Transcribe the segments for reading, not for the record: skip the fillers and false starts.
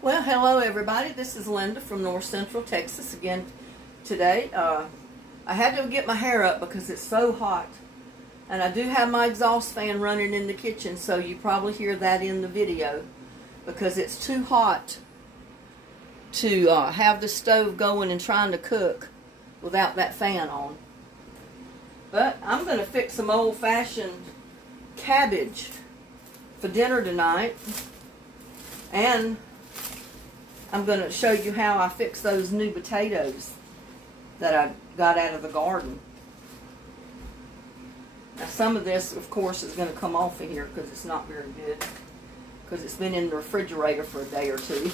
Well, hello everybody. This is Linda from North Central Texas again today. I had to get my hair up because it's so hot. And I do have my exhaust fan running in the kitchen, so you probably hear that in the video because it's too hot to have the stove going and trying to cook without that fan on. But I'm going to fix some old-fashioned cabbage for dinner tonight. And I'm going to show you how I fix those new potatoes that I got out of the garden. Now some of this, of course, is going to come off of here because it's not very good. Because it's been in the refrigerator for a day or two.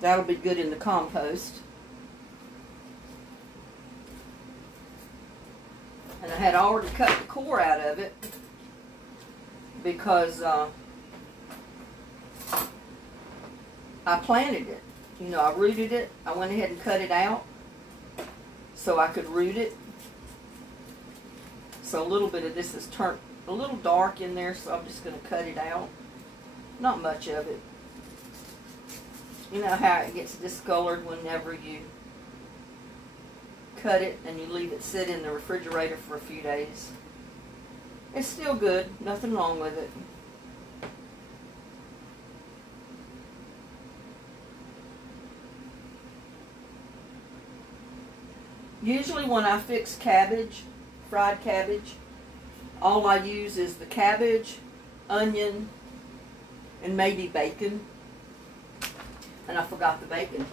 That'll be good in the compost. And I had already cut the core out of it because I planted it. You know, I rooted it. I went ahead and cut it out so I could root it. So a little bit of this is turned a little dark in there, so I'm just going to cut it out. Not much of it. You know how it gets discolored whenever you cut it and you leave it sit in the refrigerator for a few days. It's still good. Nothing wrong with it. Usually when I fix cabbage, fried cabbage, all I use is the cabbage, onion, and maybe bacon. And I forgot the bacon.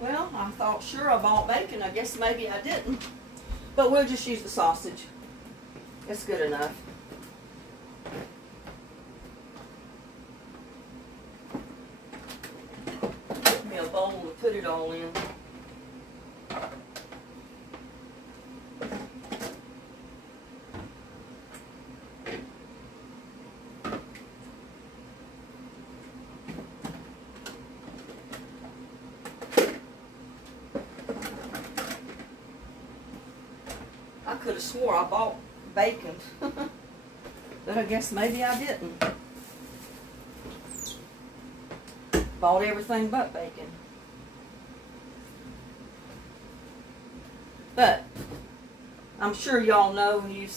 Well, I thought sure I bought bacon. I guess maybe I didn't. But we'll just use the sausage. It's good enough. Give me a bowl to put it all in. I could have swore I bought bacon, but I guess maybe I didn't. Bought everything but bacon. But I'm sure y'all know, you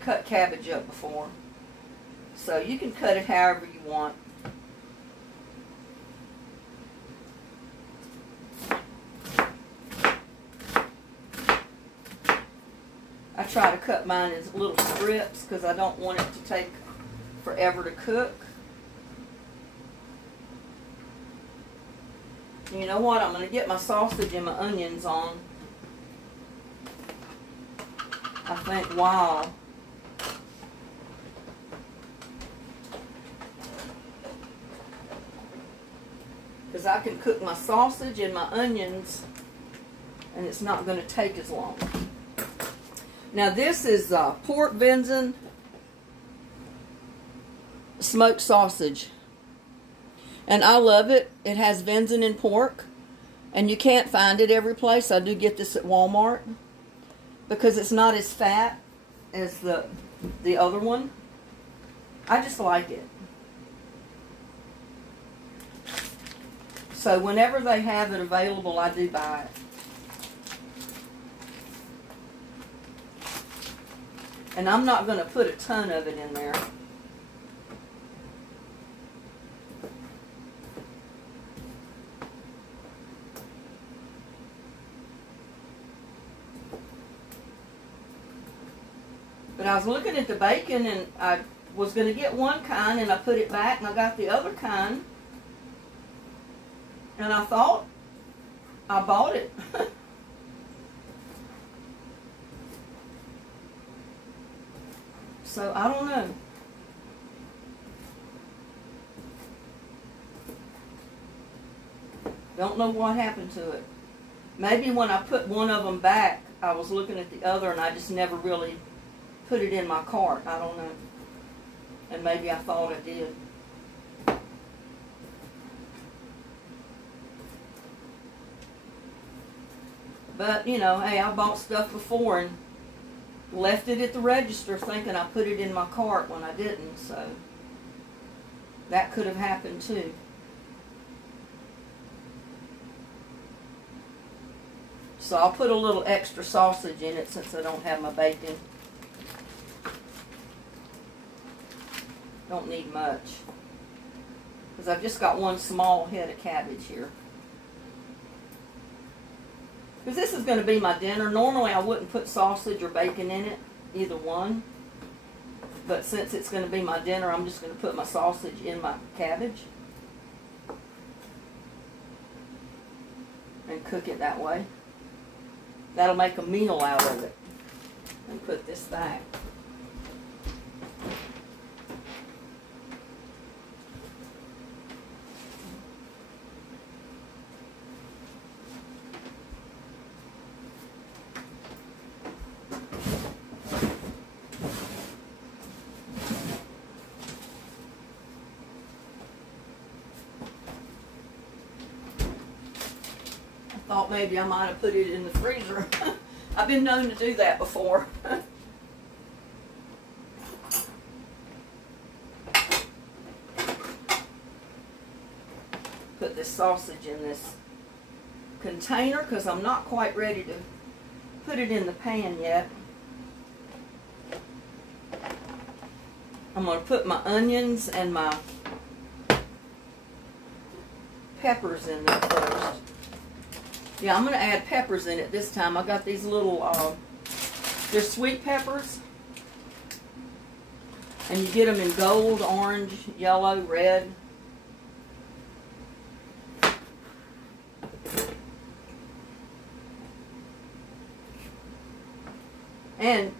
cut cabbage up before. So you can cut it however you want. I try to cut mine in little strips because I don't want it to take forever to cook. You know what? I'm going to get my sausage and my onions on, I think, while because I can cook my sausage and my onions and it's not going to take as long. Now this is pork venison smoked sausage. And I love it. It has venison and pork. And you can't find it every place. I do get this at Walmart. Because it's not as fat as the other one. I just like it. So whenever they have it available, I do buy it. And I'm not going to put a ton of it in there. But I was looking at the bacon and I was going to get one kind and I put it back and I got the other kind. And I thought I bought it. So I don't know. Don't know what happened to it. Maybe when I put one of them back, I was looking at the other and I just never really put it in my cart. I don't know. And maybe I thought I did. But, you know, hey, I bought stuff before and left it at the register thinking I put it in my cart when I didn't, so that could have happened too. So I'll put a little extra sausage in it since I don't have my bacon. Don't need much. Because I've just got one small head of cabbage here. Because this is going to be my dinner. Normally I wouldn't put sausage or bacon in it, either one. But since it's going to be my dinner, I'm just going to put my sausage in my cabbage. And cook it that way. That'll make a meal out of it. And put this back. Thought maybe I might have put it in the freezer. I've been known to do that before. Put this sausage in this container because I'm not quite ready to put it in the pan yet. I'm going to put my onions and my peppers in there first. Yeah, I'm going to add peppers in it this time. I got these little, they're sweet peppers. And you get them in gold, orange, yellow, red. And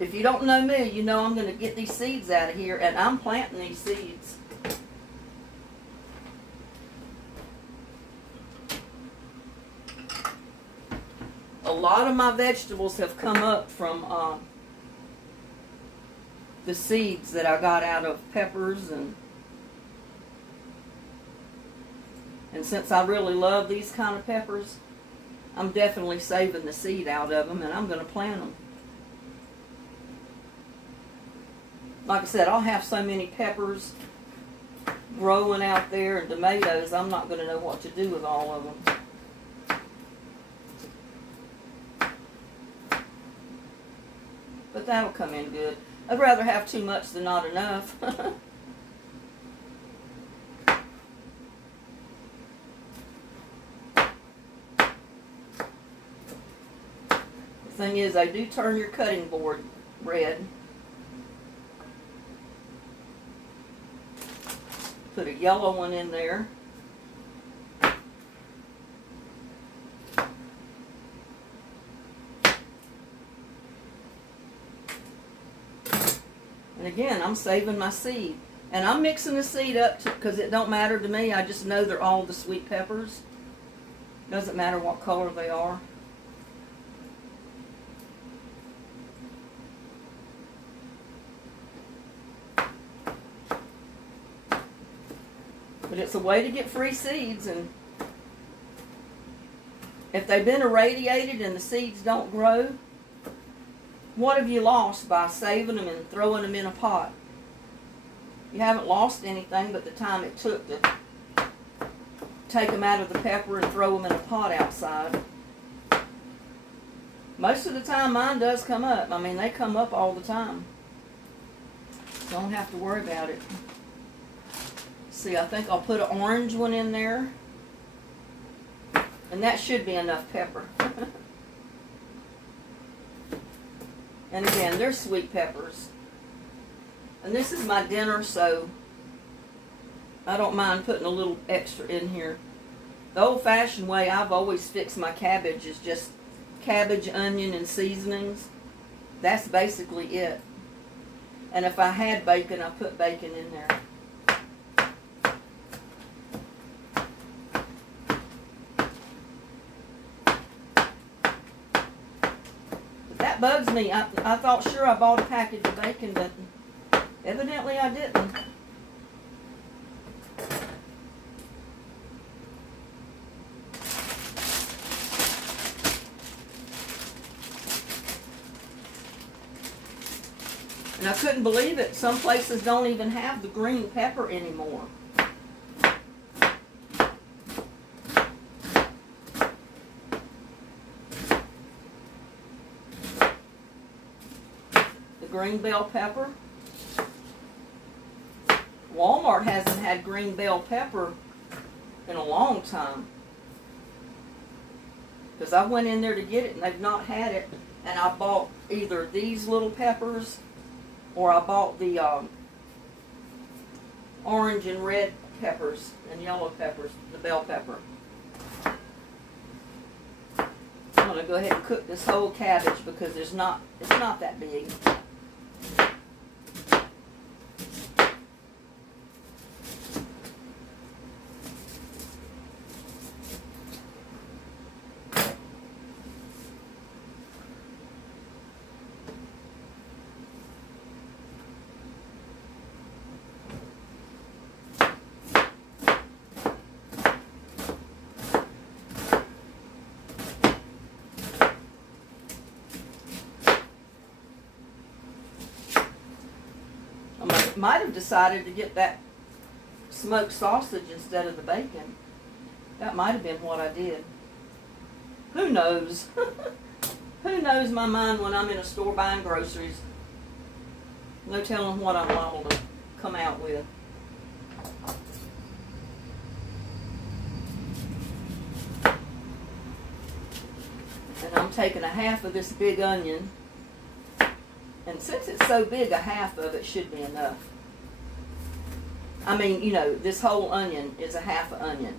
if you don't know me, you know I'm going to get these seeds out of here, and I'm planting these seeds. A lot of my vegetables have come up from the seeds that I got out of peppers, and since I really love these kind of peppers, I'm definitely saving the seed out of them, and I'm going to plant them. Like I said, I'll have so many peppers growing out there and tomatoes, I'm not going to know what to do with all of them. But that'll come in good. I'd rather have too much than not enough. The thing is, I do turn your cutting board red. Put a yellow one in there. And again, I'm saving my seed. And I'm mixing the seed up because it don't matter to me. I just know they're all the sweet peppers. Doesn't matter what color they are. But it's a way to get free seeds, and if they've been irradiated and the seeds don't grow, what have you lost by saving them and throwing them in a pot? You haven't lost anything but the time it took to take them out of the pepper and throw them in a pot outside. Most of the time mine does come up. I mean, they come up all the time. Don't have to worry about it. See, I think I'll put an orange one in there. And that should be enough pepper. And again, they're sweet peppers. And this is my dinner, so I don't mind putting a little extra in here. The old-fashioned way I've always fixed my cabbage is just cabbage, onion, and seasonings. That's basically it. And if I had bacon, I put bacon in there. that bugs me. I thought sure I bought a package of bacon, but evidently I didn't. And I couldn't believe it. Some places don't even have the green pepper anymore. The green bell pepper. Walmart hasn't had green bell pepper in a long time. Because I went in there to get it and they've not had it. And I bought either these little peppers or I bought the orange and red peppers and yellow peppers, the bell pepper. I'm going to go ahead and cook this whole cabbage because it's not that big. Might have decided to get that smoked sausage instead of the bacon. That might have been what I did. Who knows? Who knows my mind when I'm in a store buying groceries? No telling what I'm liable to come out with. And I'm taking a half of this big onion. And since it's so big, a half of it should be enough. I mean, you know, this whole onion is a half an onion.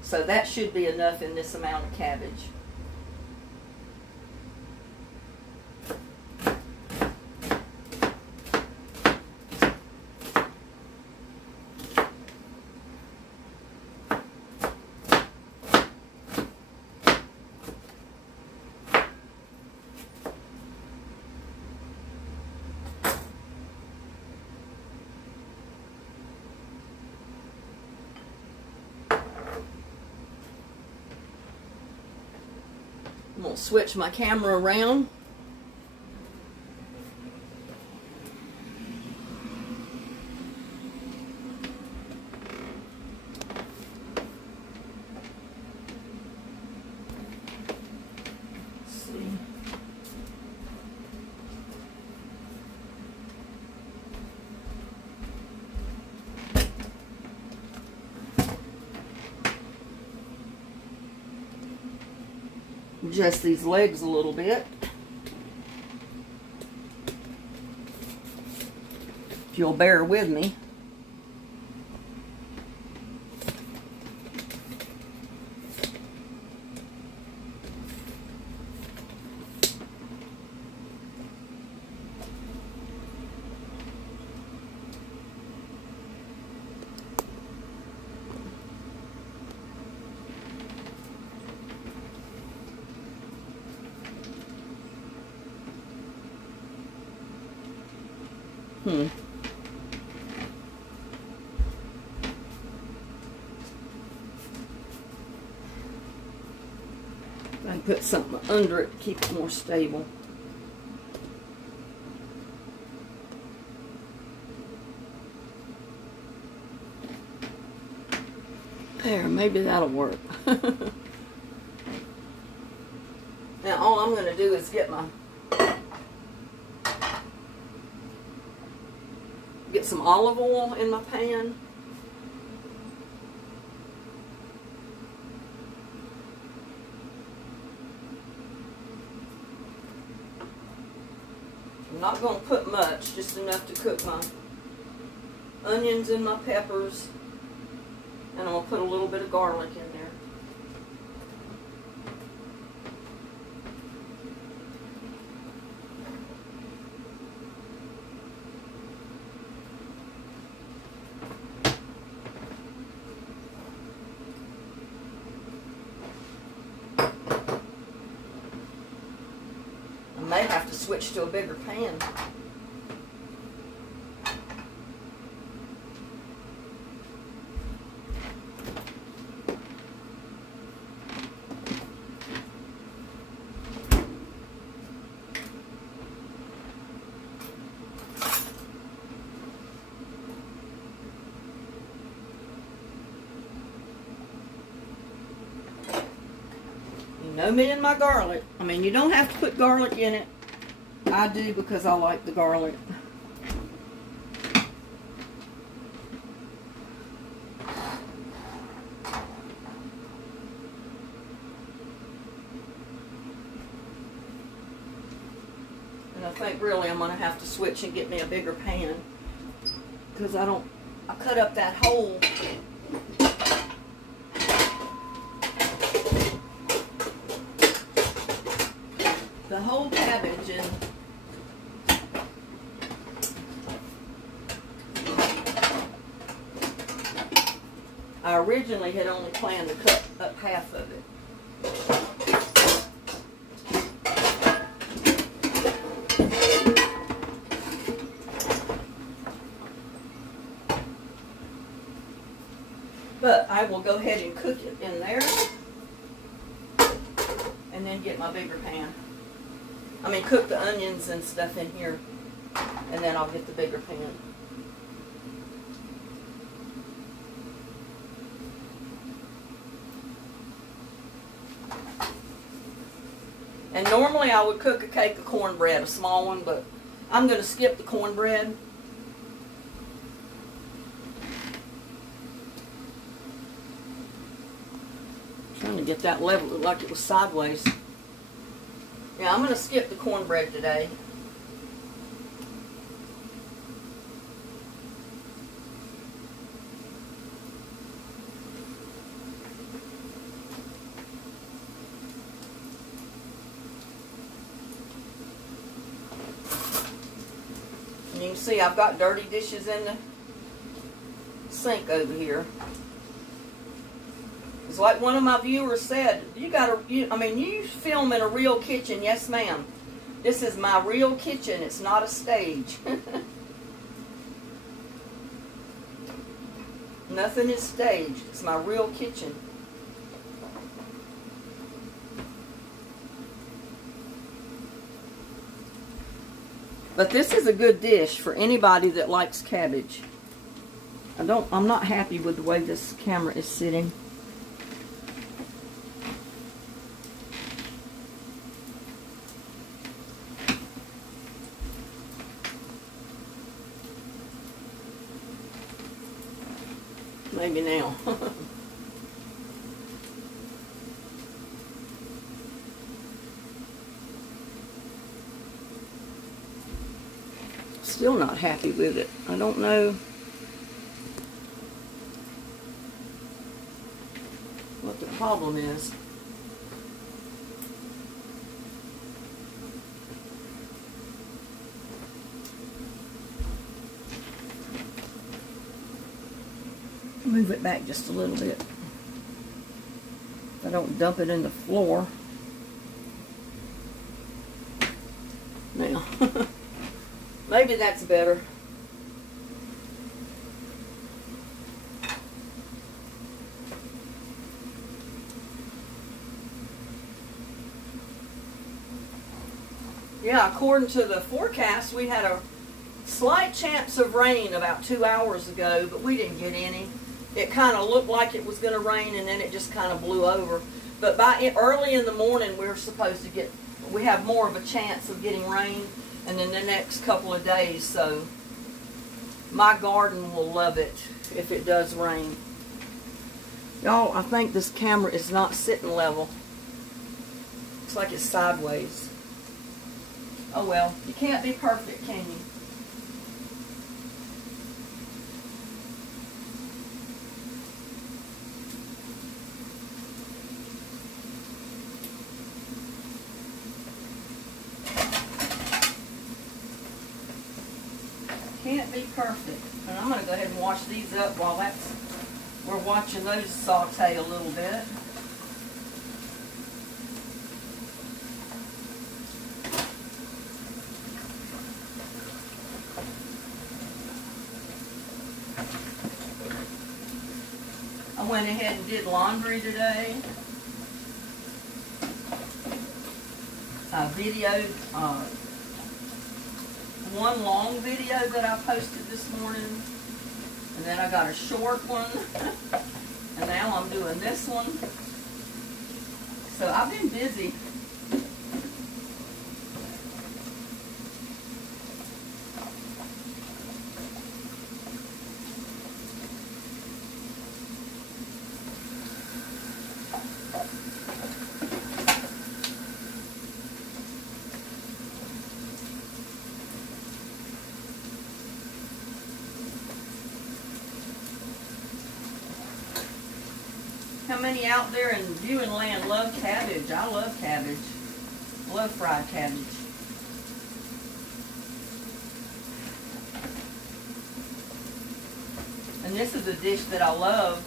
So that should be enough in this amount of cabbage. I'm going to switch my camera around. Let's see. Adjust these legs a little bit. If you'll bear with me. I can put something under it to keep it more stable. There, maybe that'll work. Now all I'm going to do is get some olive oil in my pan. I'm not going to put much, just enough to cook my onions and my peppers. And I'm going to put a little bit of garlic in there. I may have to switch to a bigger pan. You know me and my garlic. I mean, you don't have to put garlic in it. I do because I like the garlic. And I think really I'm going to have to switch and get me a bigger pan, because I cut up that hole. The whole cabbage, and I originally had only planned to cut up half of it. But I will go ahead and cook it in there and then get my bigger pan. I mean, cook the onions and stuff in here, and then I'll get the bigger pan. And normally I would cook a cake of cornbread, a small one, but I'm going to skip the cornbread. Trying to get that level, look like it was sideways. Yeah, I'm going to skip the cornbread today. And you can see I've got dirty dishes in the sink over here. It's like one of my viewers said, you film in a real kitchen. Yes, ma'am. This is my real kitchen. It's not a stage. Nothing is staged. It's my real kitchen. But this is a good dish for anybody that likes cabbage. I'm not happy with the way this camera is sitting. Maybe now. Still not happy with it. I don't know what the problem is. Move it back just a little bit. I don't dump it in the floor. Now, maybe that's better. Yeah, according to the forecast, we had a slight chance of rain about 2 hours ago, but we didn't get any. It kind of looked like it was going to rain, and then it just kind of blew over. But early in the morning, we have more of a chance of getting rain, and then the next couple of days. So my garden will love it if it does rain. Y'all, I think this camera is not sitting level. Looks like it's sideways. Oh well, you can't be perfect, can you? Can't be perfect. And I'm going to go ahead and wash these up while we're watching those saute a little bit. went ahead and did laundry today. I videoed one long video that I posted this morning, and then I got a short one, and now I'm doing this one. So I've been busy. How many out there in viewing land love cabbage? I love cabbage. Love fried cabbage. And this is a dish that I love,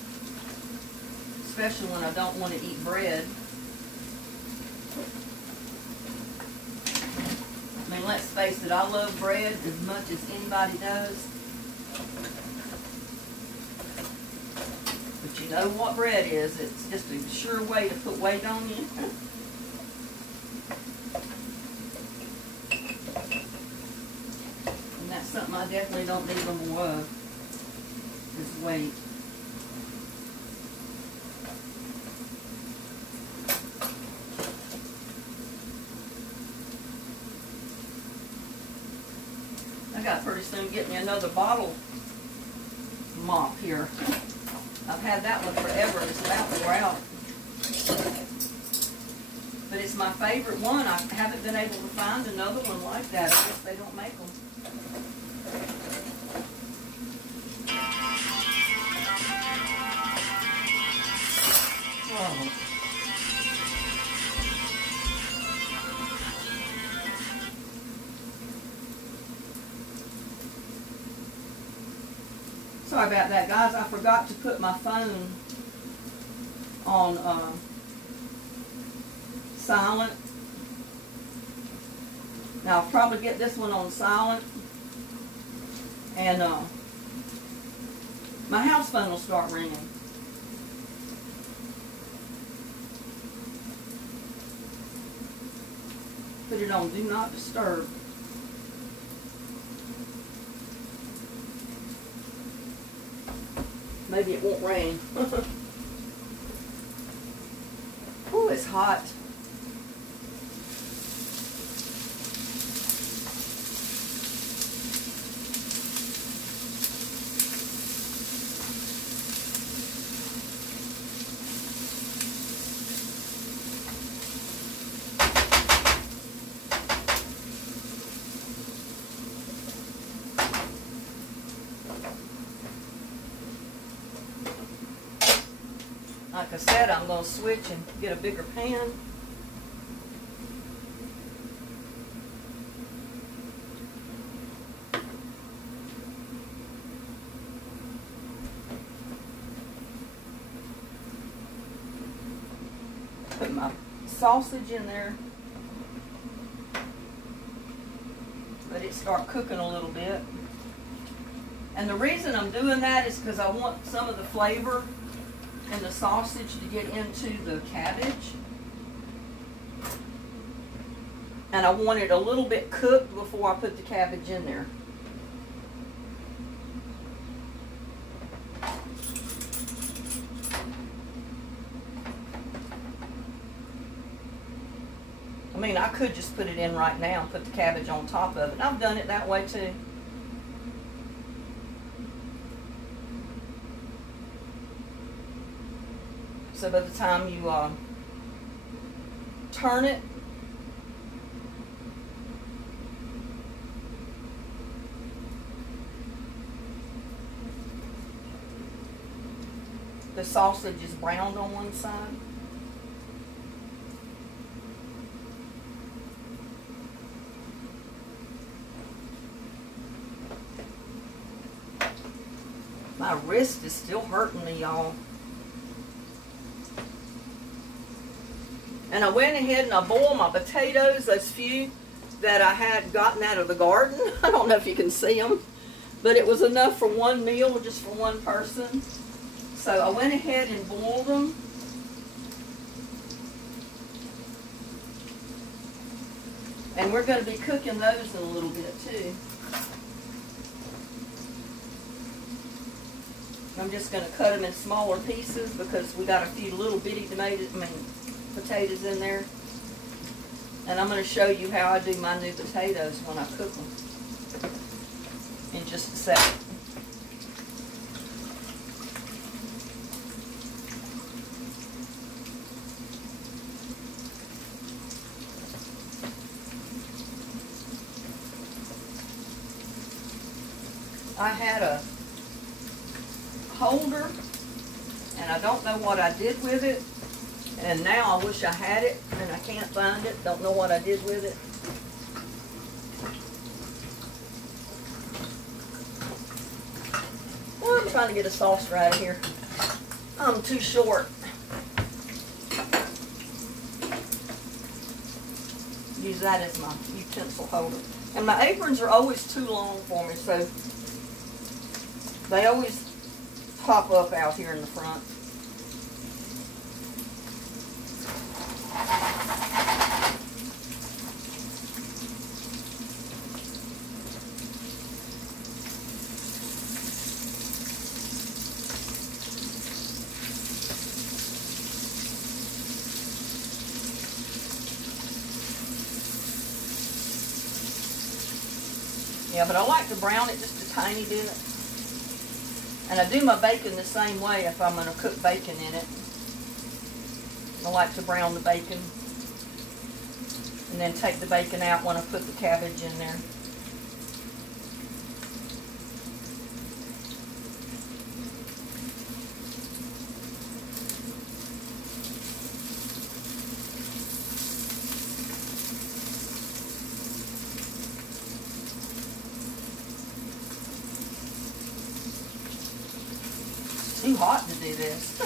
especially when I don't want to eat bread. I mean, let's face it, I love bread as much as anybody does. But you know what bread is. It's just a sure way to put weight on you. And that's something I definitely don't need no more of, is weight. I got pretty soon get me another bottle mop here. I've had that one forever. It's about wore out. But it's my favorite one. I haven't been able to find another one like that. I guess they don't make them. Oh. Sorry about that, guys. I forgot to put my phone on silent. Now I'll probably get this one on silent, and my house phone will start ringing. Put it on Do Not Disturb. Maybe it won't rain. Oh, it's hot. Like I said, I'm going to switch and get a bigger pan. Put my sausage in there. Let it start cooking a little bit. And the reason I'm doing that is because I want some of the flavor and the sausage to get into the cabbage. And I want it a little bit cooked before I put the cabbage in there. I mean, I could just put it in right now and put the cabbage on top of it. I've done it that way too. So by the time you turn it, the sausage is browned on one side. My wrist is still hurting me, y'all. And I went ahead and I boiled my potatoes, those few that I had gotten out of the garden. I don't know if you can see them, but it was enough for one meal, just for one person. So I went ahead and boiled them. And we're going to be cooking those in a little bit too. I'm just going to cut them in smaller pieces because we got a few little bitty potatoes in there. And I'm going to show you how I do my new potatoes when I cook them in just a second. I had a holder, and I don't know what I did with it, and now I wish I had it, and I can't find it. Don't know what I did with it. Well, I'm trying to get a saucer out of here. I'm too short. Use that as my utensil holder. And my aprons are always too long for me, so they always pop up out here in the front. Yeah, but I like to brown it just a tiny bit. And I do my bacon the same way if I'm going to cook bacon in it. I like to brown the bacon. And then take the bacon out when I put the cabbage in there. Too hot to do this.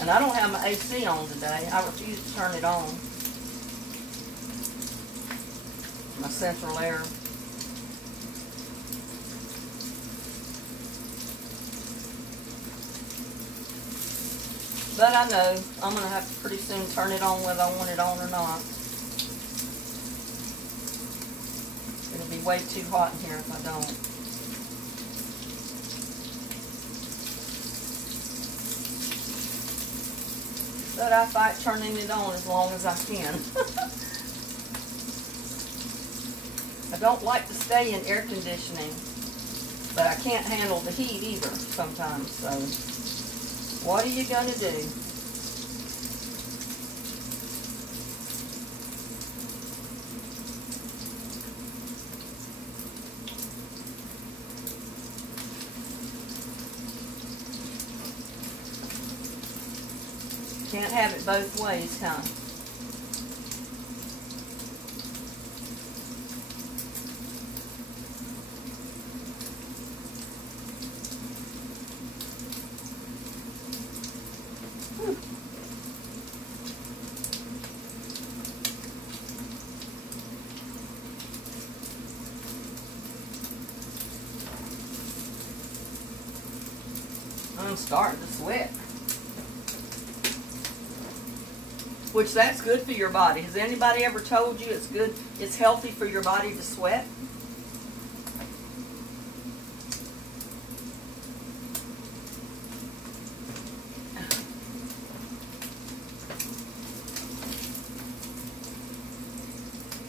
And I don't have my AC on today. I refuse to turn it on. My central air. But I know I'm going to have to pretty soon turn it on whether I want it on or not. It'll be way too hot in here if I don't. But I fight turning it on as long as I can. I don't like to stay in air conditioning, but I can't handle the heat either sometimes, so what are you going to do? Can't have it both ways, huh? I'm starting to sweat. Which that's good for your body. Has anybody ever told you it's good, it's healthy for your body to sweat?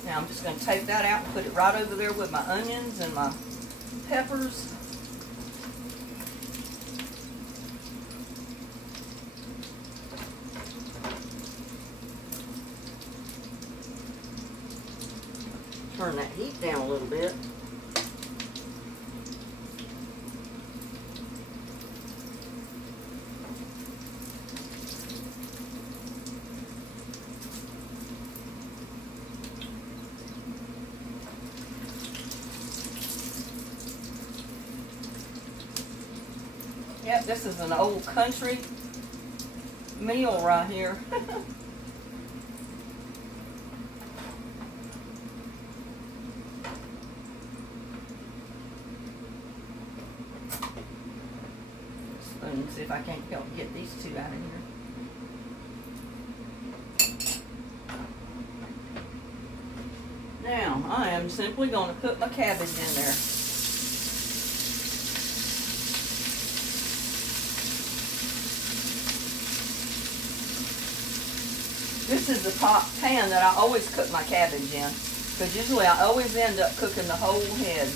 Now I'm just going to take that out and put it right over there with my onions and my peppers. Turn that heat down a little bit. Yep, this is an old country meal right here. spoon. See if I can't help get these two out of here. Now, I am simply going to put my cabbage in there. This is the pan that I always cook my cabbage in, because usually I always end up cooking the whole head.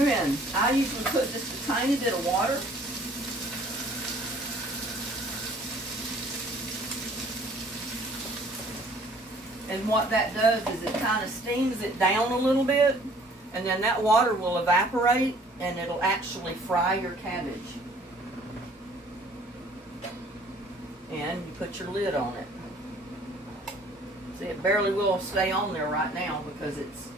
And I usually put just a tiny bit of water. And what that does is it kind of steams it down a little bit, and then that water will evaporate and it'll actually fry your cabbage. And you put your lid on it. See, it barely will stay on there right now because it's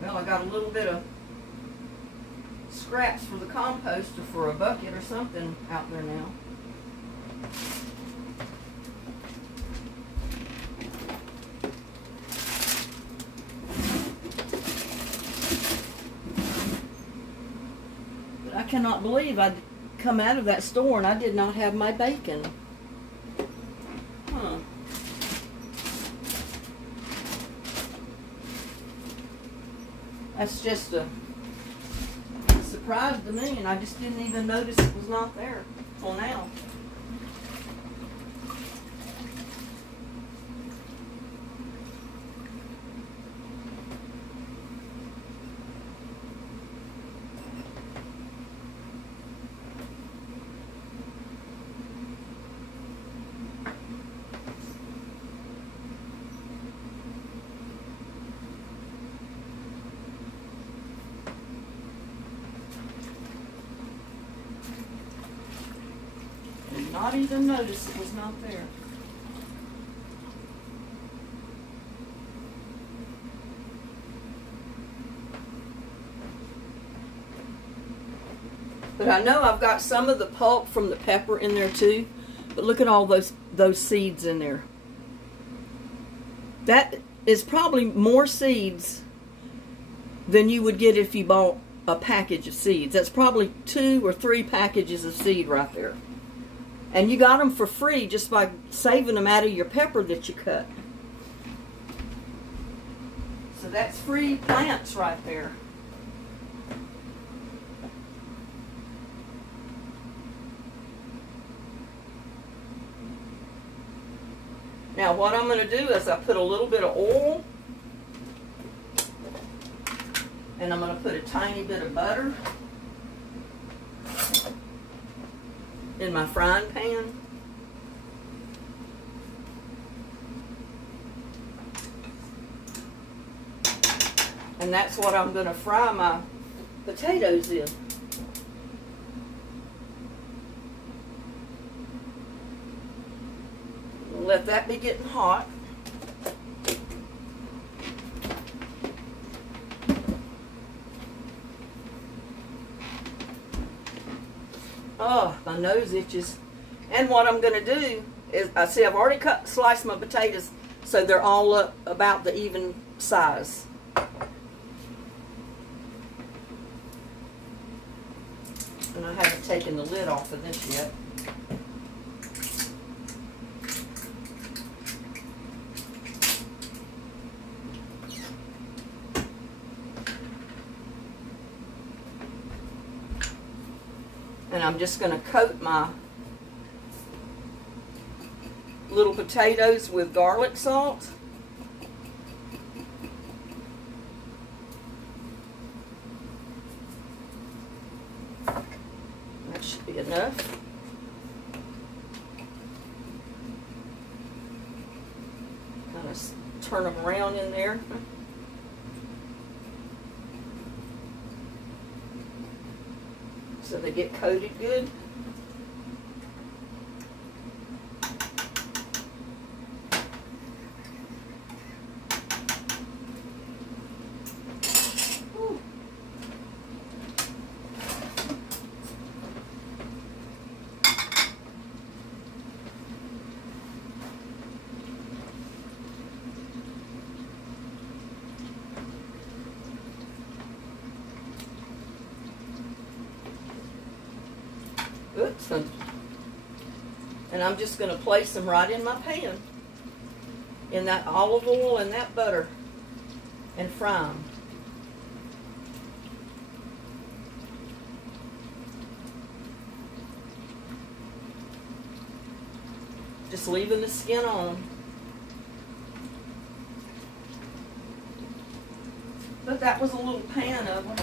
well, I got a little bit of scraps for the compost or for a bucket or something out there now. But I cannot believe I'd come out of that store and I did not have my bacon. Huh. That's just a surprise to me, and I just didn't even notice it was not there till now. Not even notice it was not there. But I know I've got some of the pulp from the pepper in there too. But look at all those seeds in there. That is probably more seeds than you would get if you bought a package of seeds. That's probably 2 or 3 packages of seed right there. And you got them for free just by saving them out of your pepper that you cut. So that's free plants right there. Now what I'm going to do is I put a little bit of oil. And I'm going to put a tiny bit of butter in my frying pan. And that's what I'm going to fry my potatoes in. Let that be getting hot. Oh, my nose itches. And what I'm going to do is, I see I've already sliced my potatoes so they're all up about the even size. And I haven't taken the lid off of this yet. And I'm just going to coat my little potatoes with garlic salt. That should be enough. Kind of turn them around in there. So they get coated good. good. And I'm just going to place them right in my pan, in that olive oil and that butter, and fry them. Just leaving the skin on. But that was a little pan of them.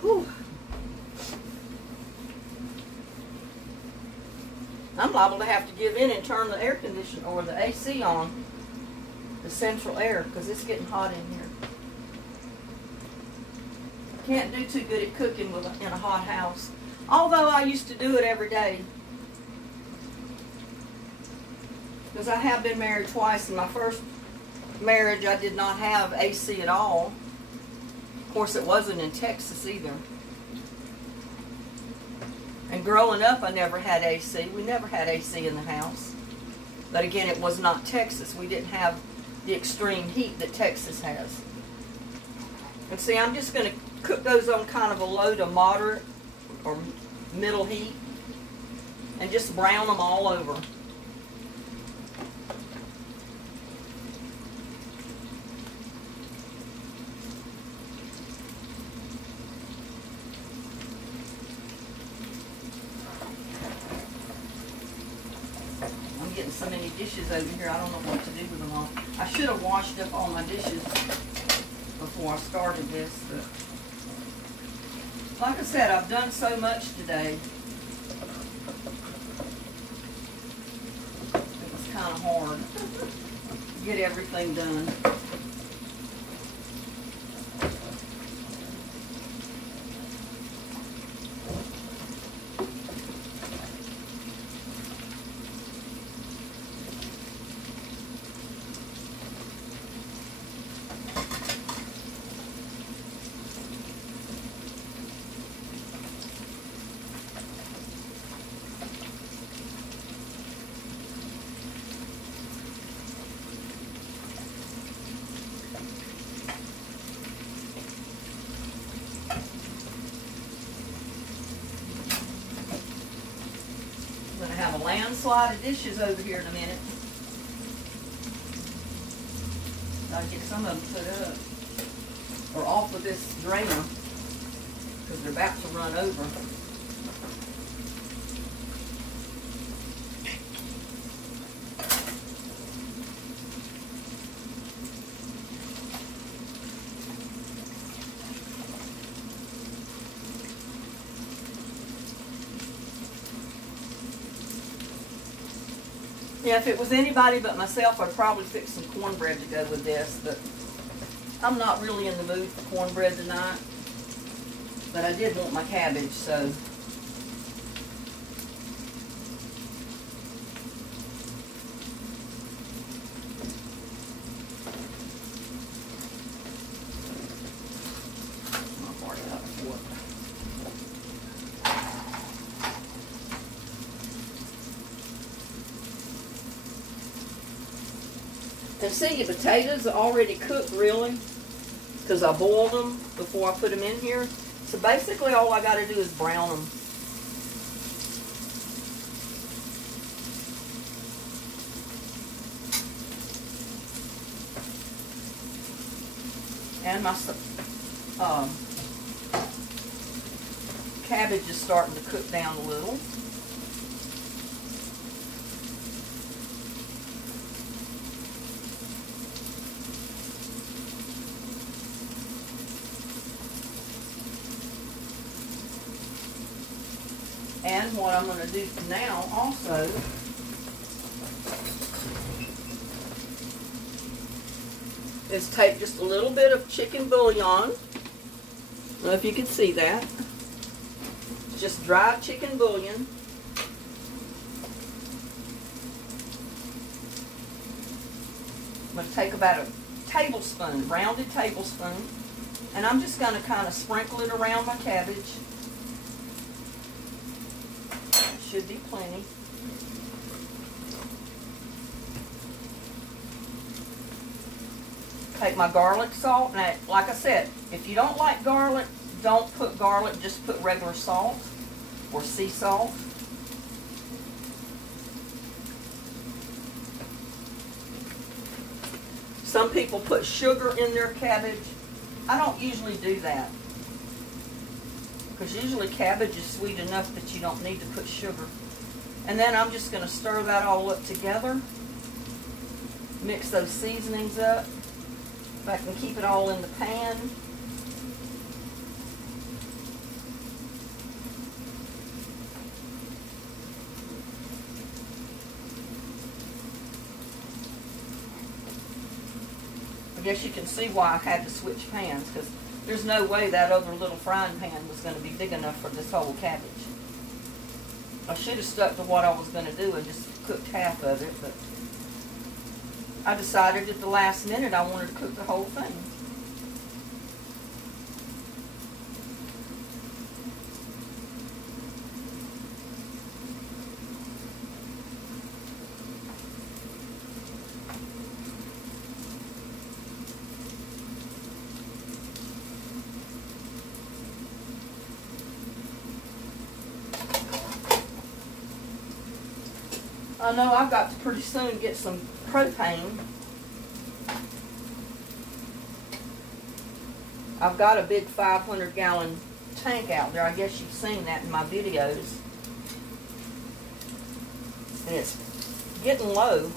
Whew. I'm liable to have to give in and turn the air conditioner or the AC on, the central air, because it's getting hot in here. Can't do too good at cooking in a hot house. Although I used to do it every day. Because I have been married twice. In my first marriage, I did not have AC at all. Of course, it wasn't in Texas either. And growing up, I never had AC. We never had AC in the house. But again, it was not Texas. We didn't have the extreme heat that Texas has. And see, I'm just going to cook those on kind of a low to moderate or middle heat and just brown them all over. I'm getting so many dishes over here, I don't know what to do with them all. I should have washed up all my dishes before I started this, but like I said, I've done so much today. It was kind of hard to get everything done. Have a landslide of dishes over here in a minute. Gotta get some of them put up or off of this drainer because they're about to run over. Yeah, if it was anybody but myself, I'd probably fix some cornbread to go with this, but I'm not really in the mood for cornbread tonight. But I did want my cabbage, so. And see, your potatoes are already cooked, really, because I boiled them before I put them in here. So basically all I got to do is brown them. And my cabbage is starting to cook down a little. And what I'm going to do now also is take just a little bit of chicken bouillon. I don't know if you can see that. Just dry chicken bouillon. I'm going to take about a tablespoon, rounded tablespoon, and I'm just going to kind of sprinkle it around my cabbage. Should be plenty. take my garlic salt. Now, like I said, if you don't like garlic, don't put garlic, just put regular salt or sea salt. Some people put sugar in their cabbage. I don't usually do that, because usually cabbage is sweet enough that you don't need to put sugar. And then I'm just going to stir that all up together. Mix those seasonings up. If I can keep it all in the pan. I guess you can see why I had to switch pans, because there's no way that other little frying pan was going to be big enough for this whole cabbage. I should have stuck to what I was going to do and just cooked half of it, but I decided at the last minute I wanted to cook the whole thing. I know I've got to pretty soon get some propane. I've got a big 500-gallon tank out there. I guess you've seen that in my videos. And it's getting low.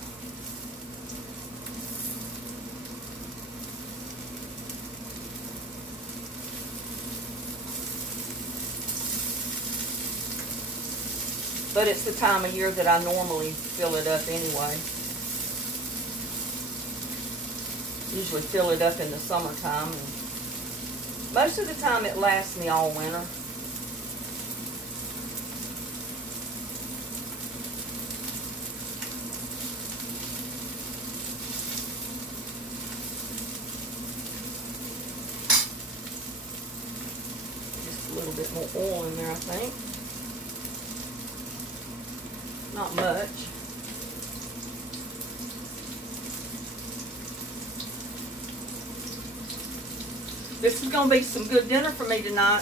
But it's the time of year that I normally fill it up anyway. Usually fill it up in the summertime. And most of the time it lasts me all winter. Just a little bit more oil in there, I think. Not much. This is going to be some good dinner for me tonight.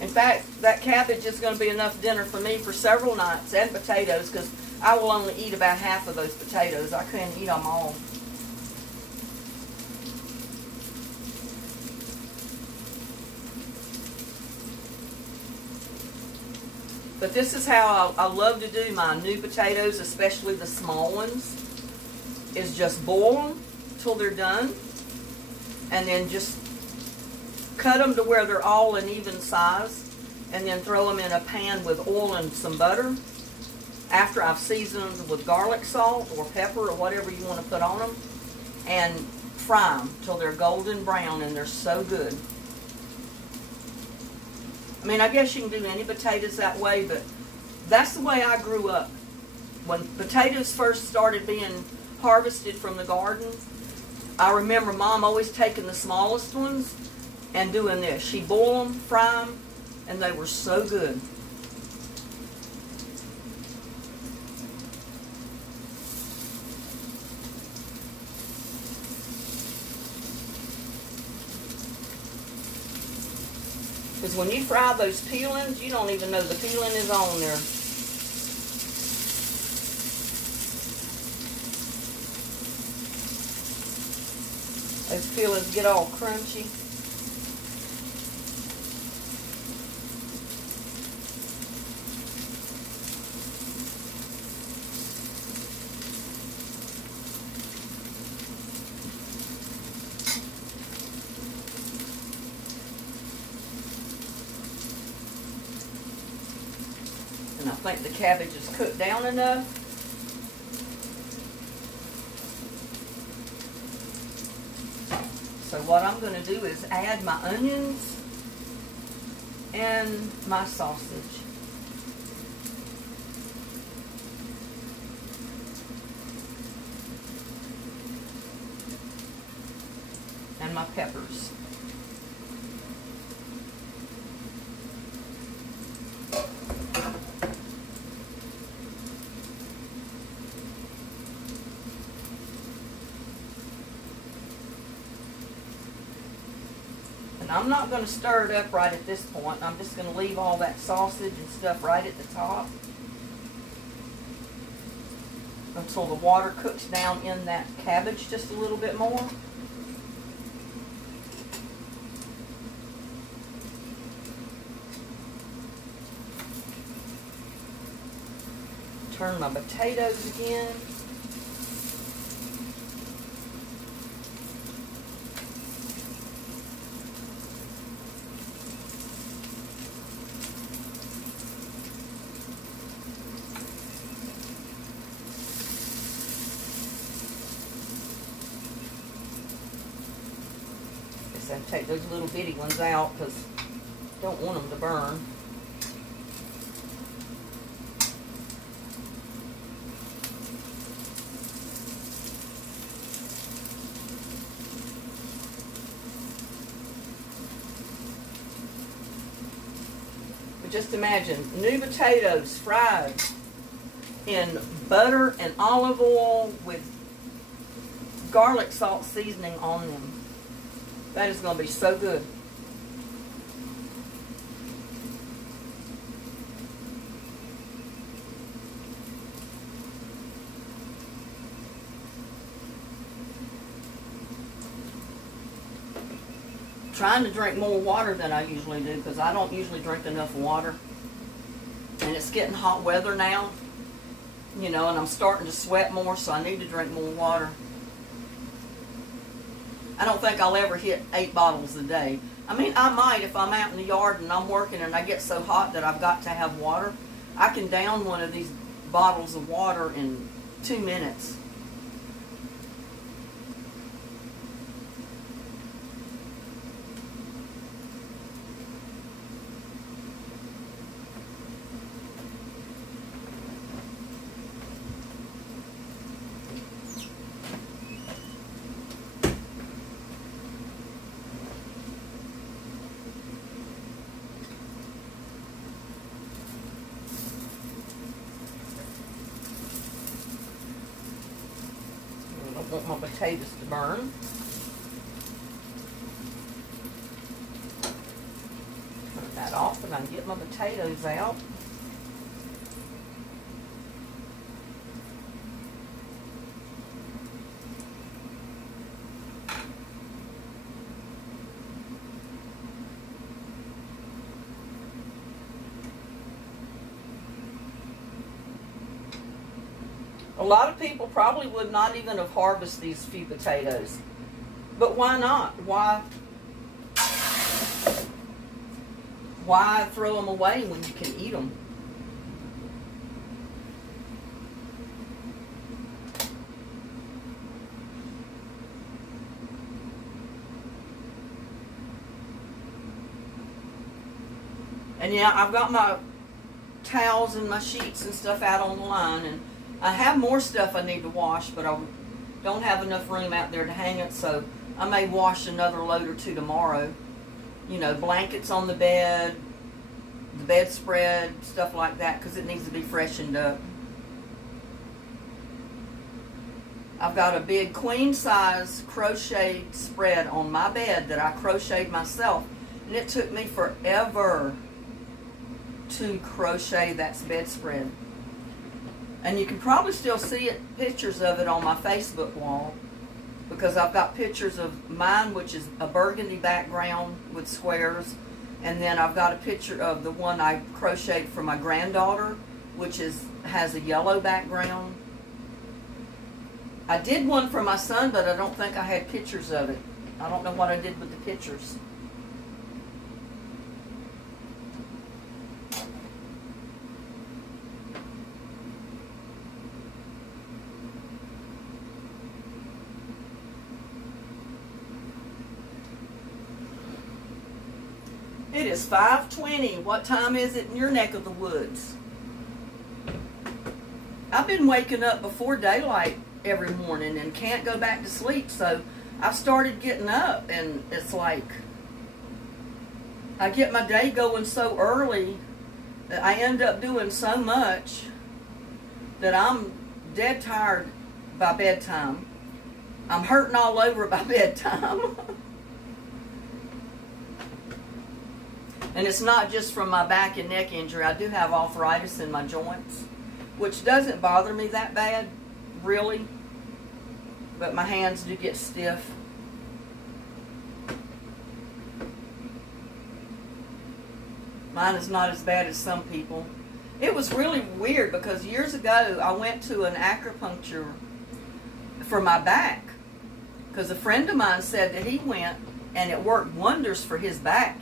In fact, that cabbage is going to be enough dinner for me for several nights, and potatoes, because I will only eat about half of those potatoes. I couldn't eat them all. But this is how I love to do my new potatoes, especially the small ones, is just boil them till they're done, and then just cut them to where they're all an even size, and then throw them in a pan with oil and some butter after I've seasoned them with garlic salt or pepper or whatever you want to put on them, and fry them till they're golden brown, and they're so good. I mean, I guess you can do any potatoes that way, but that's the way I grew up. When potatoes first started being harvested from the garden, I remember Mom always taking the smallest ones and doing this. She'd boil them, fry them, and they were so good. Because when you fry those peelings, you don't even know the peeling is on there. Those peelings get all crunchy. And I think the cabbage is cooked down enough. So what I'm going to do is add my onions and my sausage. And my peppers. I'm not going to stir it up right at this point. I'm just going to leave all that sausage and stuff right at the top until the water cooks down in that cabbage just a little bit more. Turn my potatoes again. And take those little bitty ones out because I don't want them to burn. But just imagine new potatoes fried in butter and olive oil with garlic salt seasoning on them. That is going to be so good. Trying to drink more water than I usually do because I don't usually drink enough water. And it's getting hot weather now, you know, and I'm starting to sweat more, so I need to drink more water. I don't think I'll ever hit 8 bottles a day. I mean, I might if I'm out in the yard and I'm working and I get so hot that I've got to have water. I can down one of these bottles of water in 2 minutes. I don't want my potatoes to burn. Turn that off and I can get my potatoes out. A lot of people probably would not even have harvested these few potatoes. But why not? Why throw them away when you can eat them? And yeah, I've got my towels and my sheets and stuff out on the line, and I have more stuff I need to wash, but I don't have enough room out there to hang it, so I may wash another load or two tomorrow. You know, blankets on the bed, the bedspread, stuff like that, because it needs to be freshened up. I've got a big queen-size crocheted spread on my bed that I crocheted myself, and it took me forever to crochet that bedspread. And you can probably still see it, pictures of it on my Facebook wall, because I've got pictures of mine, which is a burgundy background with squares, and then I've got a picture of the one I crocheted for my granddaughter, which has a yellow background. I did one for my son, but I don't think I had pictures of it. I don't know what I did with the pictures. It is 5:20. What time is it in your neck of the woods? I've been waking up before daylight every morning and can't go back to sleep, so I've started getting up, and it's like I get my day going so early that I end up doing so much that I'm dead tired by bedtime. I'm hurting all over by bedtime. And it's not just from my back and neck injury. I do have arthritis in my joints, which doesn't bother me that bad, really. But my hands do get stiff. Mine is not as bad as some people. It was really weird because years ago I went to an acupuncture for my back because a friend of mine said that he went and it worked wonders for his back.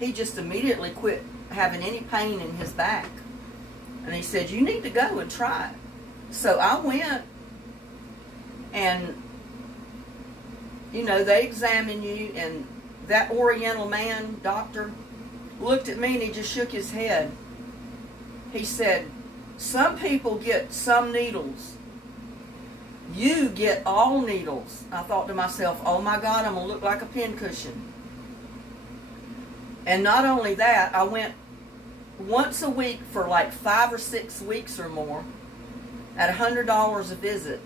He just immediately quit having any pain in his back. And he said, you need to go and try it. So I went, and, you know, they examine you, and that Oriental man, doctor, looked at me and he just shook his head. He said, some people get some needles. You get all needles. I thought to myself, oh my God, I'm going to look like a pincushion. And not only that, I went once a week for like 5 or 6 weeks or more at $100 a visit.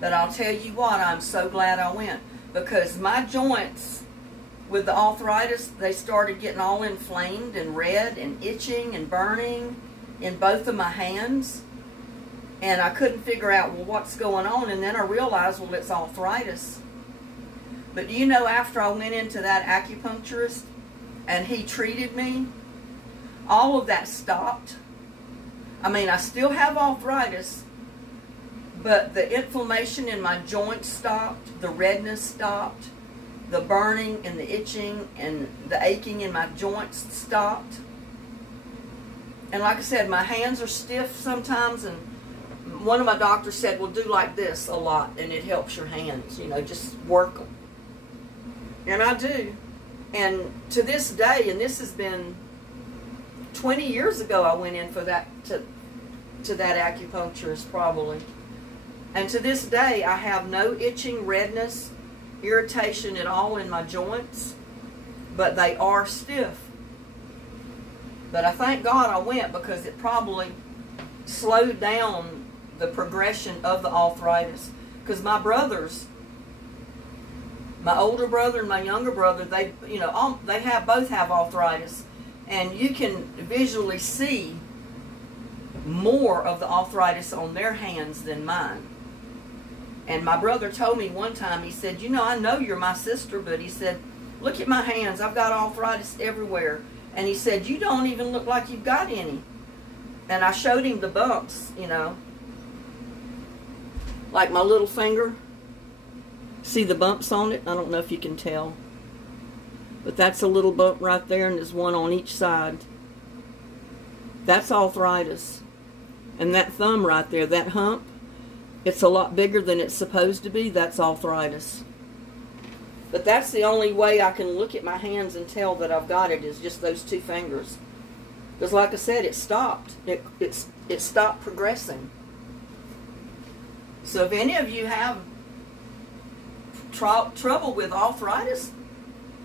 But I'll tell you what, I'm so glad I went, because my joints with the arthritis, they started getting all inflamed and red and itching and burning in both of my hands. And I couldn't figure out, well, what's going on? And then I realized, well, it's arthritis. But do you know, after I went into that acupuncturist and he treated me, all of that stopped. I mean, I still have arthritis, but the inflammation in my joints stopped, the redness stopped, the burning and the itching and the aching in my joints stopped. And like I said, my hands are stiff sometimes, and one of my doctors said, well, do like this a lot, and it helps your hands, you know, just work them. And I do. And to this day, and this has been 20 years ago, I went in for that, to that acupuncturist probably. And to this day, I have no itching, redness, irritation at all in my joints, but they are stiff. But I thank God I went, because it probably slowed down the progression of the arthritis. Because my brothers, my older brother and my younger brother, they, you know, they both have arthritis, and you can visually see more of the arthritis on their hands than mine. And my brother told me one time, he said, you know, I know you're my sister, but he said, look at my hands, I've got arthritis everywhere. And he said, you don't even look like you've got any. And I showed him the bumps, you know, like my little finger. See the bumps on it? I don't know if you can tell. But that's a little bump right there, and there's one on each side. That's arthritis. And that thumb right there, that hump, it's a lot bigger than it's supposed to be. That's arthritis. But that's the only way I can look at my hands and tell that I've got it, is just those 2 fingers. Because like I said, it stopped. It stopped progressing. So if any of you have trouble with arthritis,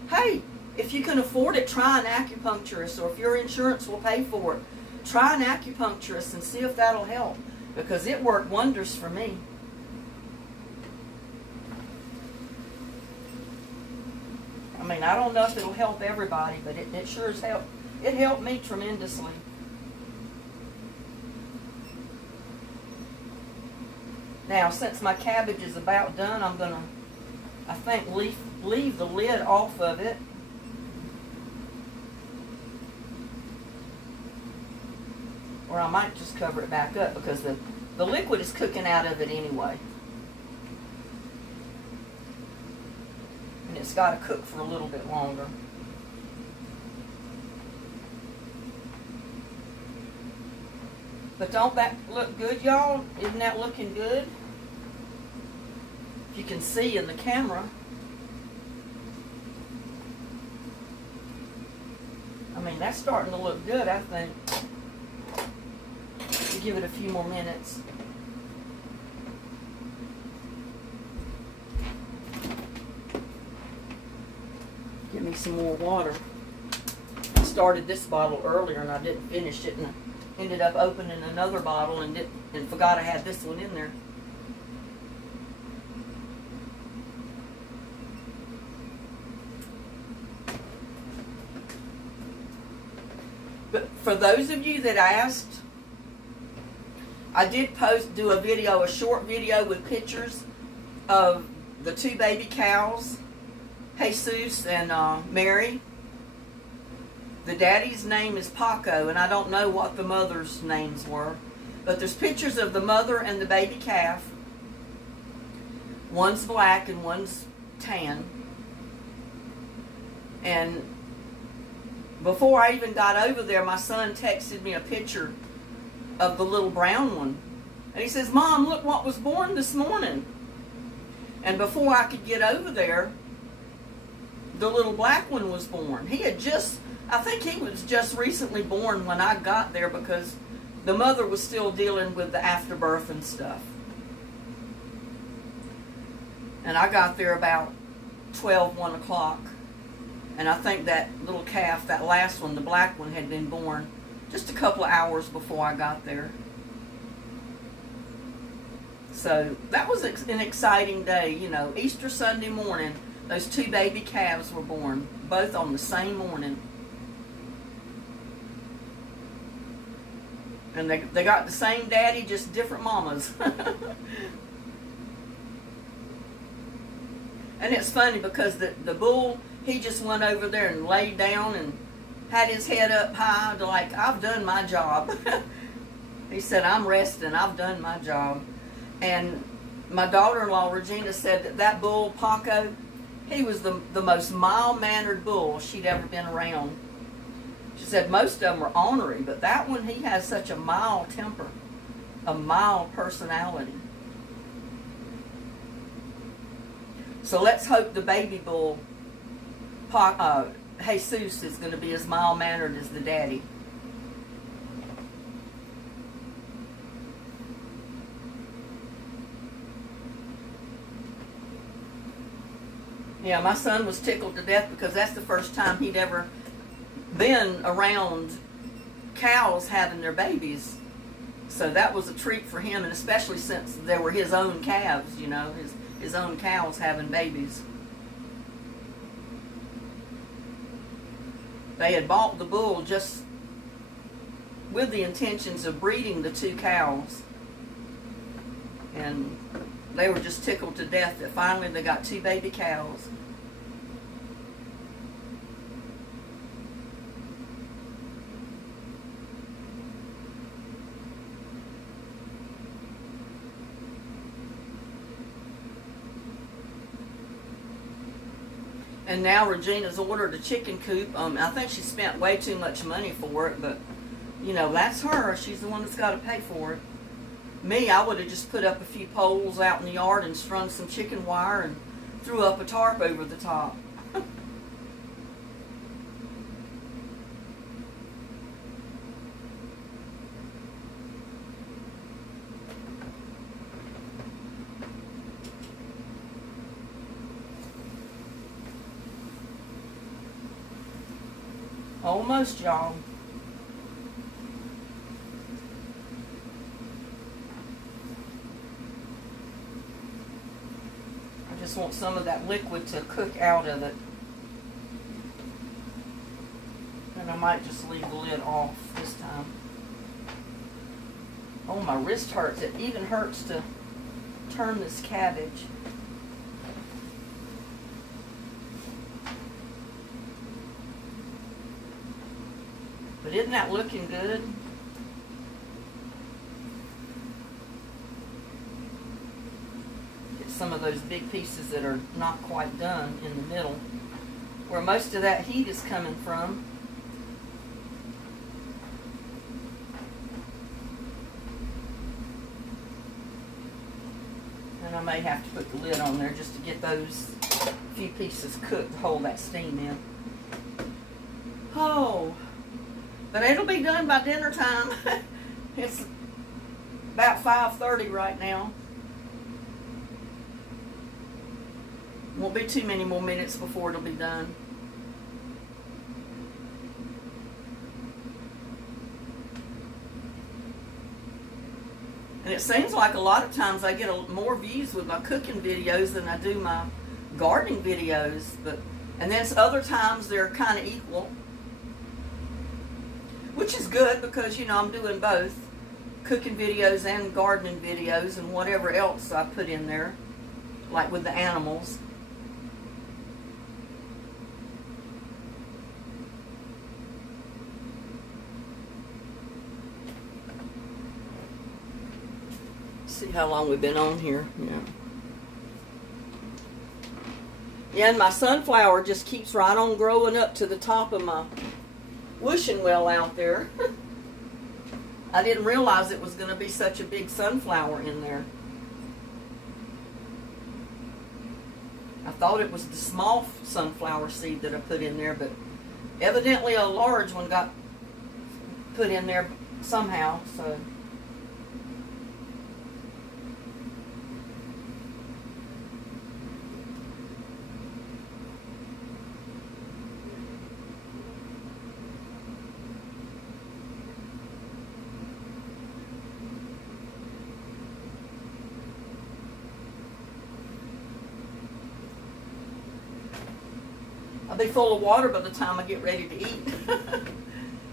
hey, if you can afford it, try an acupuncturist, or if your insurance will pay for it, try an acupuncturist and see if that'll help, because it worked wonders for me. I mean, I don't know if it'll help everybody, but it sure has helped. It helped me tremendously. Now, since my cabbage is about done, I'm going to, I think, leave the lid off of it. Or I might just cover it back up, because the liquid is cooking out of it anyway. And it's got to cook for a little bit longer. But don't that look good, y'all? Isn't that looking good? If you can see in the camera. I mean, that's starting to look good, I think. We'll give it a few more minutes. Give me some more water. I started this bottle earlier and I didn't finish it, and I ended up opening another bottle and forgot I had this one in there. For those of you that asked, I did do a short video with pictures of the 2 baby cows, Jesus and Mary. The daddy's name is Paco, and I don't know what the mother's names were. But there's pictures of the mother and the baby calf. One's black and one's tan. And before I even got over there, my son texted me a picture of the little brown one. And he says, "Mom, look what was born this morning." And before I could get over there, the little black one was born. I think he was just recently born when I got there, because the mother was still dealing with the afterbirth and stuff. And I got there about 1 o'clock. And I think that little calf, that last one, the black one, had been born just a couple of hours before I got there. So that was an exciting day. You know, Easter Sunday morning, those 2 baby calves were born, both on the same morning. And they got the same daddy, just different mamas. And it's funny because the bull, he just went over there and laid down and had his head up high, like, "I've done my job." He said, "I'm resting, I've done my job." And my daughter-in-law, Regina, said that bull, Paco, he was the most mild-mannered bull she'd ever been around. She said most of them were ornery, but that one, he has such a mild temper, a mild personality. So let's hope the baby bull, Jesus, is going to be as mild-mannered as the daddy. Yeah, my son was tickled to death because that's the first time he'd ever been around cows having their babies. So that was a treat for him, and especially since they were his own calves, you know, his own cows having babies. They had bought the bull just with the intentions of breeding the 2 cows. And they were just tickled to death that finally they got 2 baby cows. And now Regina's ordered a chicken coop. I think she spent way too much money for it, but, you know, that's her. She's the one that's got to pay for it. Me, I would have just put up a few poles out in the yard and strung some chicken wire and threw up a tarp over the top. Almost, y'all. I just want some of that liquid to cook out of it. And I might just leave the lid off this time. Oh, my wrist hurts. It even hurts to turn this cabbage. But isn't that looking good? Get some of those big pieces that are not quite done in the middle, where most of that heat is coming from. And I may have to put the lid on there just to get those few pieces cooked to hold that steam in. Oh. But it'll be done by dinner time. It's about 5:30 right now. Won't be too many more minutes before it'll be done. And it seems like a lot of times I get more views with my cooking videos than I do my gardening videos. And then other times they're kind of equal. which is good because, you know, I'm doing both cooking videos and gardening videos and whatever else I put in there, like with the animals. See how long we've been on here. Yeah, and my sunflower just keeps right on growing up to the top of my wishing well out there. I didn't realize it was going to be such a big sunflower in there. I thought it was the small sunflower seed that I put in there, but evidently a large one got put in there somehow, so... I'll be full of water by the time I get ready to eat.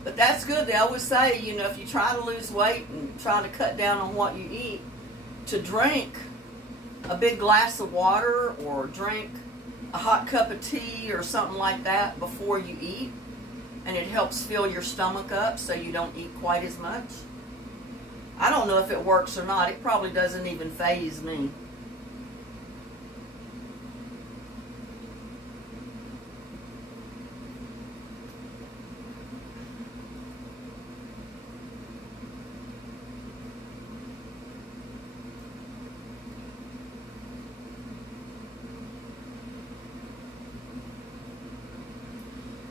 But that's good. They always say, you know, if you try to lose weight and try to cut down on what you eat, to drink a big glass of water or drink a hot cup of tea or something like that before you eat, and it helps fill your stomach up so you don't eat quite as much. I don't know if it works or not. It probably doesn't even faze me.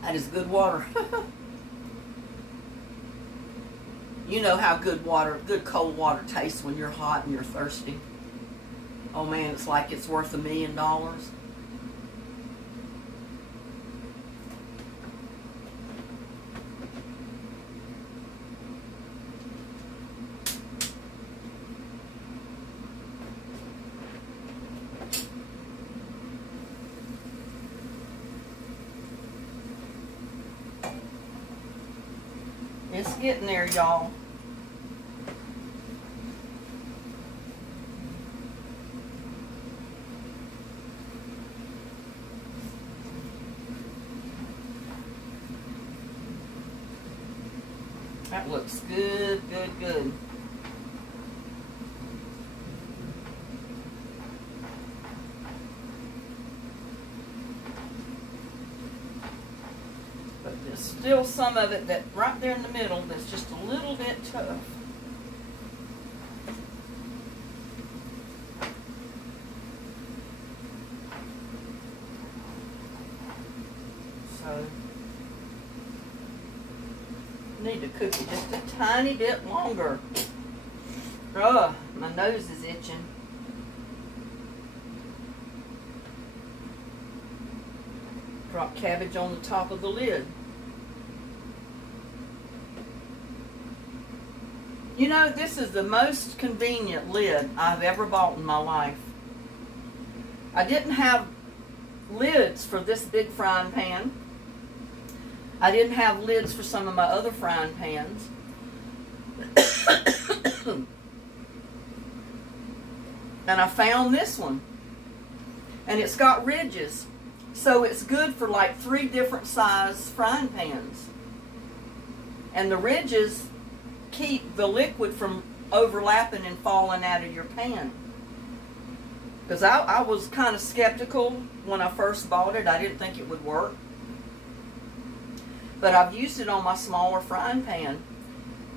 That is good water. You know how good cold water tastes when you're hot and you're thirsty. Oh man, it's like it's worth $1 million. It's getting there, y'all. That looks good, good, good. There's still some of it that right there in the middle that's just a little bit tough. So, need to cook it just a tiny bit longer. Ugh, my nose is itching. Drop cabbage on the top of the lid. You know, this is the most convenient lid I've ever bought in my life. I didn't have lids for this big frying pan. I didn't have lids for some of my other frying pans. And I found this one. And it's got ridges. So it's good for like 3 different size frying pans. And the ridges keep the liquid from overlapping and falling out of your pan. Because I was kind of skeptical when I first bought it. I didn't think it would work. But I've used it on my smaller frying pan.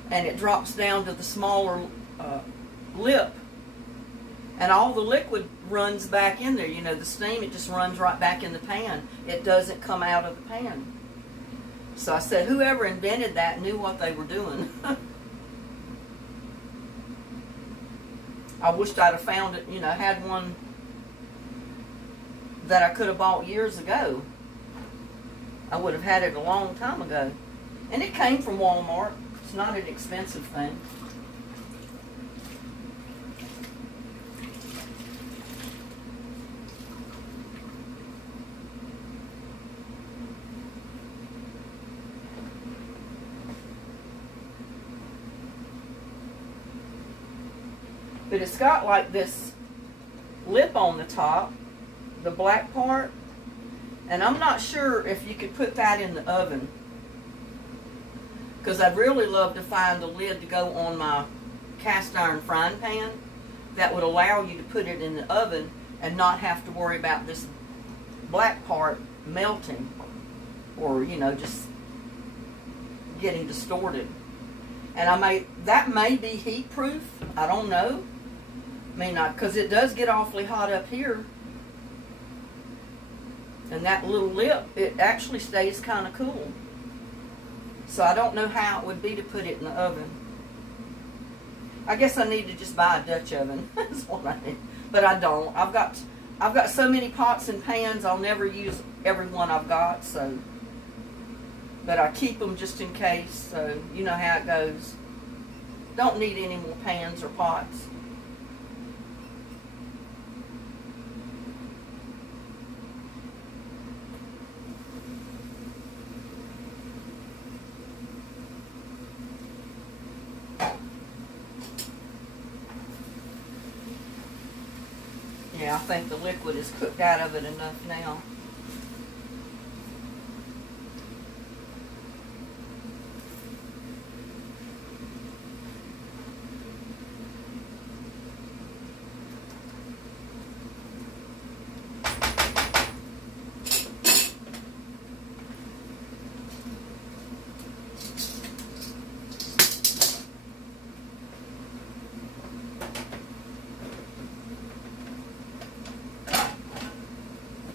And it drops down to the smaller lip. And all the liquid runs back in there. You know, the steam, it just runs right back in the pan. It doesn't come out of the pan. So I said, whoever invented that knew what they were doing. I wished I'd have found it, you know, had one that I could have bought years ago. I would have had it a long time ago. And it came from Walmart. It's not an expensive thing. But it's got like this lip on the top, the black part, and I'm not sure if you could put that in the oven, because I'd really love to find a lid to go on my cast iron frying pan that would allow you to put it in the oven and not have to worry about this black part melting or, you know, just getting distorted. And that may be heat proof, I don't know. I mean, because it does get awfully hot up here. And that little lip, it actually stays kind of cool. So I don't know how it would be to put it in the oven. I guess I need to just buy a Dutch oven. That's what I need. But I don't. I've got so many pots and pans, I'll never use every one I've got, so. But I keep them just in case, so you know how it goes. Don't need any more pans or pots. Yeah, I think the liquid is cooked out of it enough now.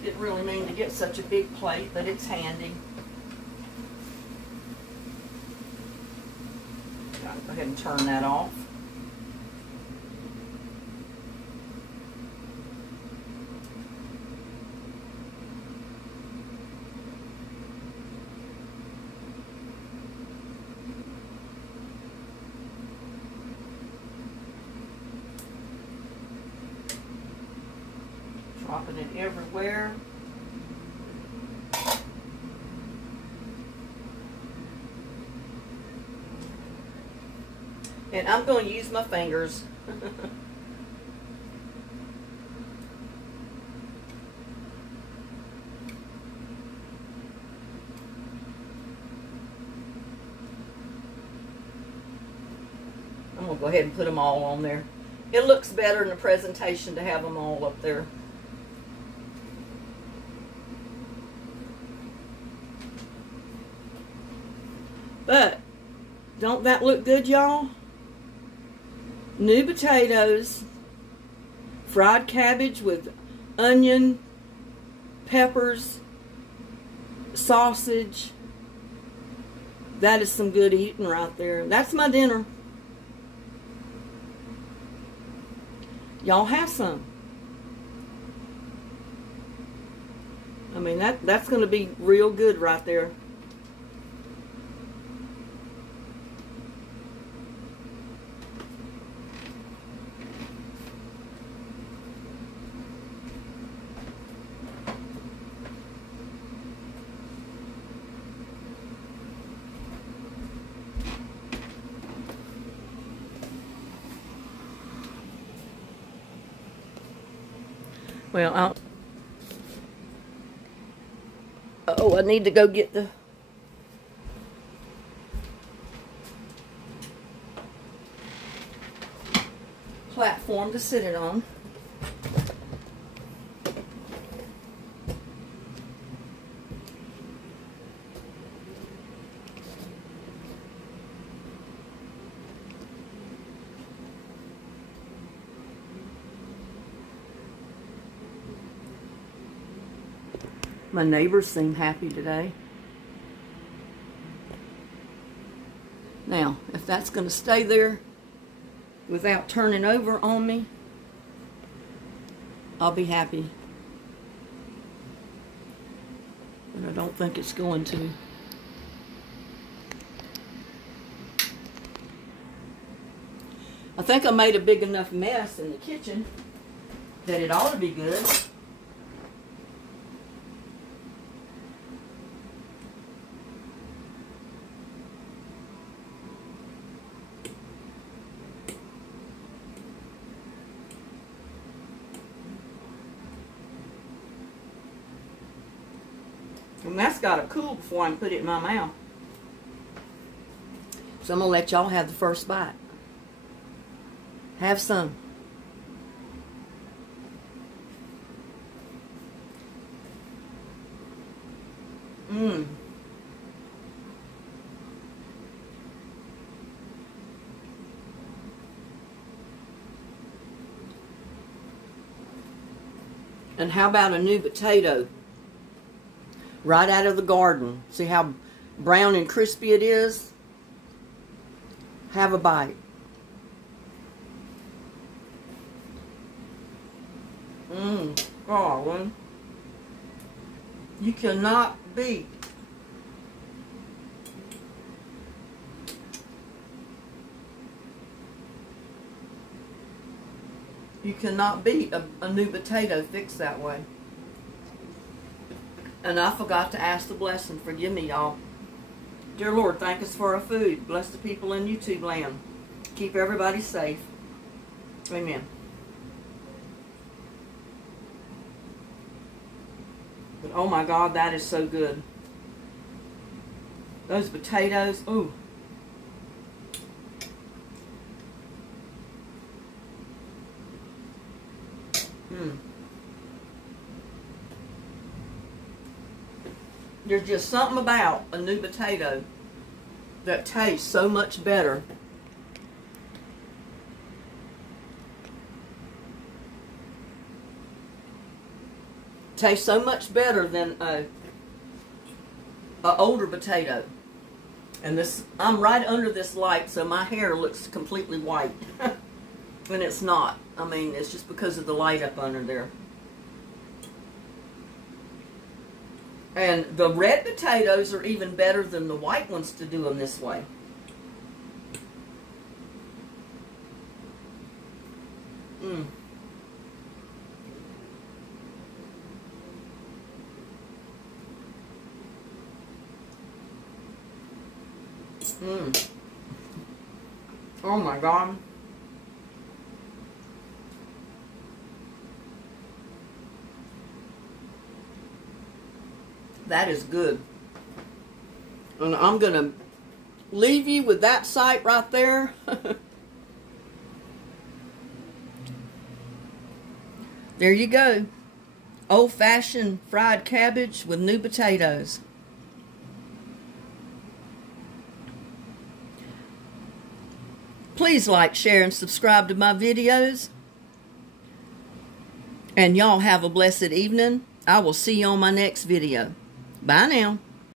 Didn't really mean to get such a big plate, but it's handy. I'll go ahead and turn that off. Dropping it everywhere. And I'm going to use my fingers. I'm going to go ahead and put them all on there. It looks better in the presentation to have them all up there. But, don't that look good, y'all? New potatoes, fried cabbage with onion, peppers, sausage. That is some good eating right there. That's my dinner. Y'all have some. I mean, that's going to be real good right there. Well, I need to go get the platform to sit it on. My neighbors seem happy today. Now, if that's going to stay there without turning over on me, I'll be happy. But I don't think it's going to. I think I made a big enough mess in the kitchen that it ought to be good. that's got to cool before I can put it in my mouth. So I'm going to let y'all have the first bite. Have some. Mmm. And how about a new potato? Right out of the garden. See how brown and crispy it is? Have a bite. Darling. You cannot beat a new potato fixed that way. And I forgot to ask the blessing. Forgive me, y'all. Dear Lord, thank us for our food. Bless the people in YouTube land. Keep everybody safe. Amen. But oh my God, that is so good. Those potatoes, ooh. There's just something about a new potato that tastes so much better. Tastes so much better than a older potato. And this, I'm right under this light, so my hair looks completely white. And it's not. I mean, it's just because of the light up under there. And the red potatoes are even better than the white ones to do them this way. Mmm. Mmm. Oh my God. That is good. And I'm going to leave you with that sight right there. There you go. Old-fashioned fried cabbage with new potatoes. Please like, share, and subscribe to my videos. And y'all have a blessed evening. I will see you on my next video. Bye now.